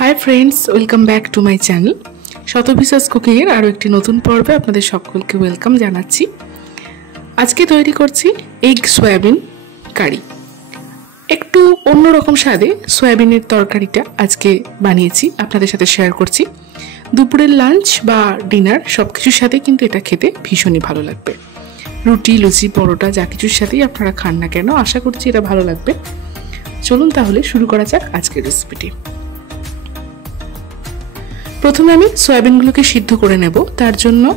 Hi friends welcome back to my channel शतभिश्वास cooking आरो एकटी नतून पर्वे आपनादेर सकलके वेलकम जानाच्छि। आज के तैरी करछि एग सयाबिन कारि। एकटू अन्यरकम स्वादे सयाबिनेर तरकारिटा आज के बानिয়েছি आपनादेर साथे शेयर करछि। दुपुरेर लांच बा डिनार सबकिछुर साथे किन्तु एटा खेते भीषणই भालो लागबे। रुटी लुचि परोटा जा किछुर साथेই आपनारा खान ना केन आशा करछि एटा भालो लागबे। चलुन ताहले शुरू करा जाक आजकेर रेसिपिटी। प्रथमे आमी सयाबिनगुलोके सिद्ध करे नेब। तार जोन्नो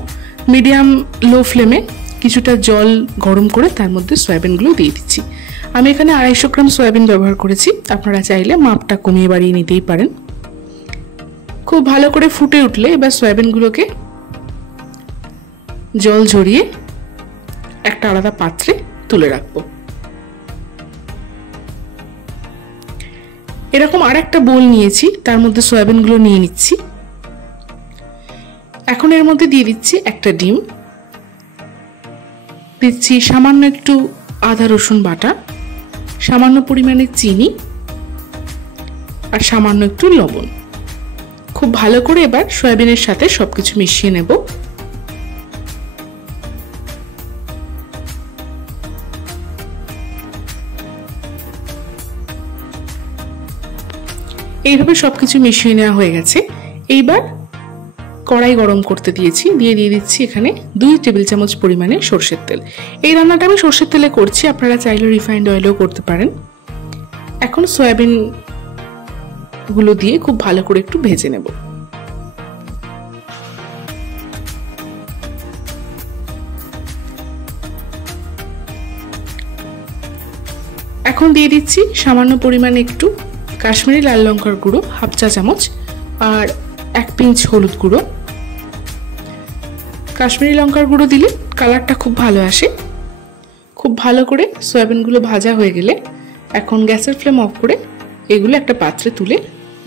मिडियाम लो फ्लेमे किछुटा जल गरम करे तार मध्य सयाबिनगुलो दिए दिচ্ছি। आमी एखाने 250 ग्राम सयाबिन व्यवहार करेছি। आपनारा चाइले मापटा कमिয়ে বাড়িয়ে নিতেই পারেন। खूब भालो करे फुटे उठले एबार सयाबिनगुलोके जल झरिয়ে একটা আলাদা পাত্রে তুলে রাখবো। এরকম আরেকটা বোল নিয়েছি, তার মধ্যে সয়াবিনগুলো নিয়ে নিচ্ছি। এখন এর মধ্যে দিয়ে দিচ্ছি একটা ডিম, দিচ্ছি সামান্য একটু আদা রসুন বাটা, সামান্য পরিমাণে চিনি আর সামান্য একটু লবণ। খুব ভালো করে এবার সয়াবিনের সাথে সবকিছু মিশিয়ে নেব। এইভাবে সবকিছু মিশিয়ে নেওয়া হয়ে গেছে। এইবার কড়াই গরম করতে দিয়েছি, দিয়ে দিচ্ছি এখানে 2 টেবিল চামচ পরিমাণে সরষের তেল। এই রান্নাটা আমি সরষের তেলে করছি, আপনারা চাইলে রিফাইন্ড অয়েলও করতে পারেন। এখন সয়াবিন গুলো দিয়ে খুব ভালো করে একটু ভেজে নেব। এখন দিয়ে দিচ্ছি সামান্য পরিমাণে একটু কাশ্মীরি লাল লঙ্কার গুঁড়ো, হাফ চা চামচ, আর 1 পিঞ্চ হলুদ গুঁড়ো। কাশ্মীরি লঙ্কার গুঁড়ো দিলে কালারটা খুব ভালো আসে। খুব ভালো করে সয়াবিনগুলো ভাজা হয়ে গেলে এখন গ্যাসের ফ্লেম অফ করে এগুলো একটা পাত্রে তুলে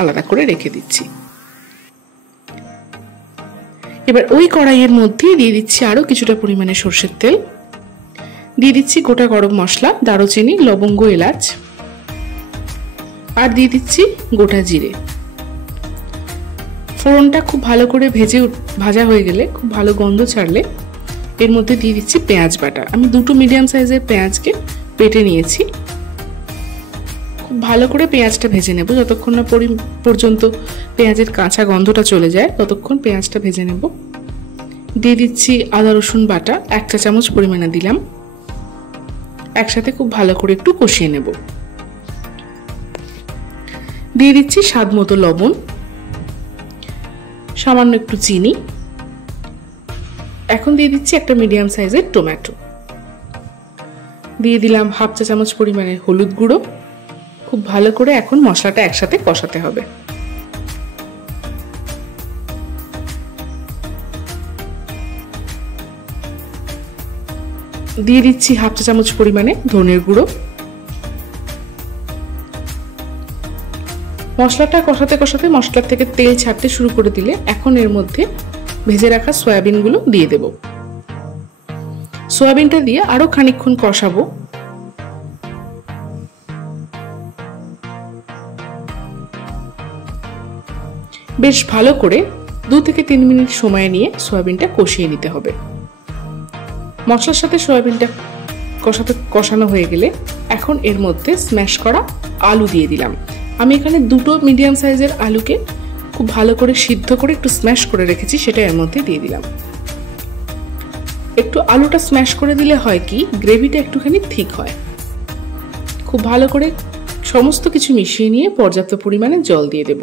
আলাদা করে রেখে দিচ্ছি। এবার ওই কড়াইয়ের মধ্যে দিয়ে দিচ্ছি আরো কিছুটা পরিমাণে সরষের তেল, দিয়ে দিচ্ছি গোটা গরম মশলা, দারুচিনি, লবঙ্গ, এলাচ, আর দিয়ে দিচ্ছি গোটা জিরে। ফোড়নটা খুব ভালো করে ভাজা হয়ে গেলে, খুব ভালো গন্ধ ছাড়লে এর মধ্যে দিয়ে দিচ্ছি পেঁয়াজ বাটা। আমি 2টো মিডিয়াম সাইজের পেঁয়াজকে বেটে নিয়েছি। খুব ভালো করে পেঁয়াজটা ভেজে নেব, যতক্ষণ না পর্যন্ত পেঁয়াজের কাঁচা গন্ধটা চলে যায় ততক্ষণ পেঁয়াজটা ভেজে নেব। দিয়ে দিচ্ছি আদা রসুন বাটা, 1 চা চামচ পরিমাণে দিলাম। একসাথে খুব ভালো করে একটু কষিয়ে নেব। দিয়ে দিচ্ছি স্বাদ মতো লবণ, সামান্য একটু চিনি। এখন দিয়ে দিচ্ছি একটা মিডিয়াম সাইজের টমেটো, দিয়ে দিলাম হাফ চা চামচ পরিমাণে হলুদ গুঁড়ো। খুব ভালো করে এখন মশলাটা একসাথে কষাতে হবে। দিয়ে দিচ্ছি হাফ চা চামচ পরিমাণে ধনের গুঁড়ো। মশলাটা কষাতে কষাতে মশলার থেকে তেল ছাড়তে শুরু করে দিলে এখন এর মধ্যে ভেজে রাখা সয়াবিনগুলো দিয়ে দেব। সয়াবিনটা দিয়ে আরো খানিকক্ষণ কষাবো। বেশ ভালো করে 2 থেকে 3 মিনিট সময় নিয়ে সয়াবিনটা কষিয়ে নিতে হবে। মশলার সাথে সয়াবিনটা কষানো হয়ে গেলে এখন এর মধ্যে স্ম্যাশ করা আলু দিয়ে দিলাম। আমি এখানে 2টো মিডিয়াম সাইজের আলুকে খুব ভালো করে সিদ্ধ করে একটু স্ম্যাশ করে রেখেছি, সেটা এর মধ্যে দিয়ে দিলাম। একটু আলুটা স্ম্যাশ করে দিলে হয় কি, গ্রেভিটা একটুখানি ঠিক হয়। খুব ভালো করে সমস্ত কিছু মিশিয়ে নিয়ে পর্যাপ্ত পরিমাণে জল দিয়ে দেব।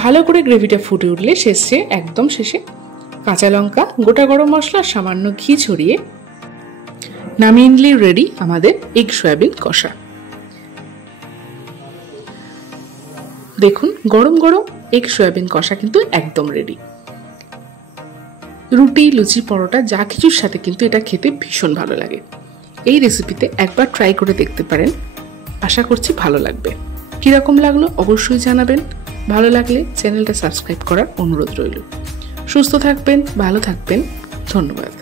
ভালো করে গ্রেভিটা ফুটে উঠলে একদম শেষে কাঁচা লঙ্কা, গোটা গরম মশলা, সামান্য ঘি ছড়িয়ে নামিয়ে নিলেই রেডি আমাদের এগ সয়াবিন কষা। দেখুন গরম গরম এগ সয়াবিন কষা কিন্তু একদম রেডি। রুটি লুচি পরোটা যা কিছুর সাথে কিন্তু এটা খেতে ভীষণ ভালো লাগে। এই রেসিপিতে একবার ট্রাই করে দেখতে পারেন, আশা করছি ভালো লাগবে। কিরকম লাগলো অবশ্যই জানাবেন। ভালো লাগলে চ্যানেলটা সাবস্ক্রাইব করার অনুরোধ রইল। সুস্থ থাকবেন, ভালো থাকবেন, ধন্যবাদ।